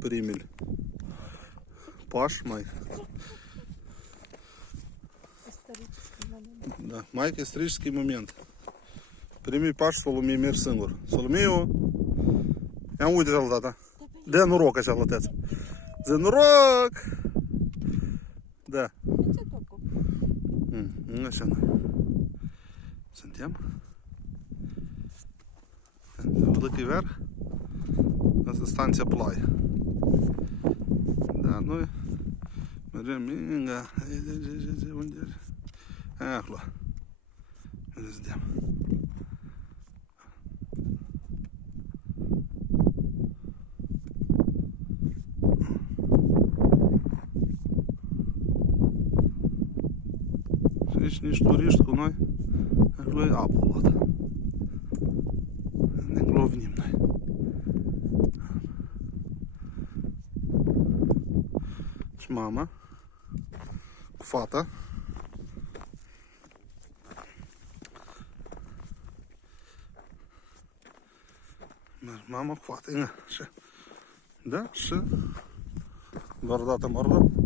Приміль. Паш Майк. Да. Майк історичний момент. Приміль Паш Соломій Мір Сингур. Соломію. Я удержав тата. Де нурок ася летець? Це нурок. Де? Це току. Ну, що не. Це тем. Це великий верх. Станція Плай. Да, ну. Ремінга. Ехло. Здем. Річні штурішку, ну, егло і аполот. Не гловнім, ну. Мама. Фата. Мама хватить. Ще. Да? Ще. Бородата морда.